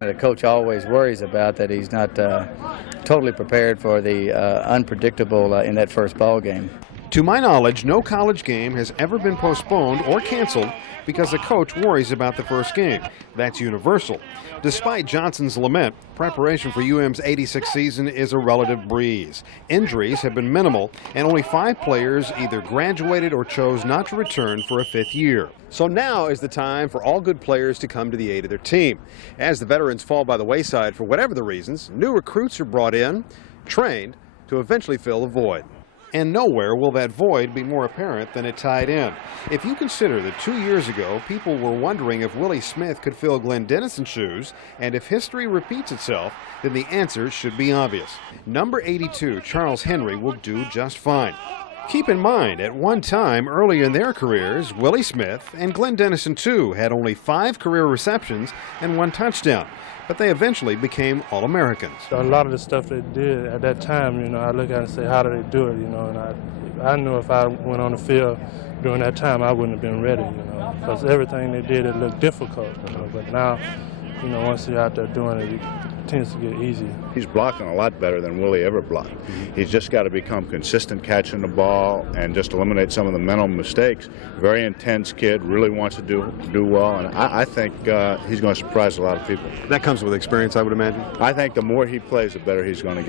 The coach always worries about that he's not totally prepared for the unpredictable in that first ball game. To my knowledge, no college game has ever been postponed or canceled because the coach worries about the first game. That's universal. Despite Johnson's lament, preparation for UM's '86 season is a relative breeze. Injuries have been minimal, and only 5 players either graduated or chose not to return for a 5th year. So now is the time for all good players to come to the aid of their team. As the veterans fall by the wayside for whatever the reasons, new recruits are brought in, trained to eventually fill the void. And nowhere will that void be more apparent than at tight end. If you consider that 2 years ago, people were wondering if Willie Smith could fill Glenn Dennison's shoes, and if history repeats itself, then the answer should be obvious. Number 82, Charles Henry, will do just fine. Keep in mind, at one time early in their careers, Willie Smith and Glenn Dennison, too, had only 5 career receptions and 1 touchdown. But they eventually became All-Americans. A lot of the stuff they did at that time, I look at it and say, how do they do it, and I knew if I went on the field during that time, I wouldn't have been ready, because everything they did, it looked difficult, but now, once you're out there doing it, it tends to get easy. He's blocking a lot better than Willie ever blocked. He's just got to become consistent catching the ball and just eliminate some of the mental mistakes. Very intense kid, really wants to do well, and I think he's going to surprise a lot of people. That comes with experience, I would imagine. I think the more he plays, the better he's going to get.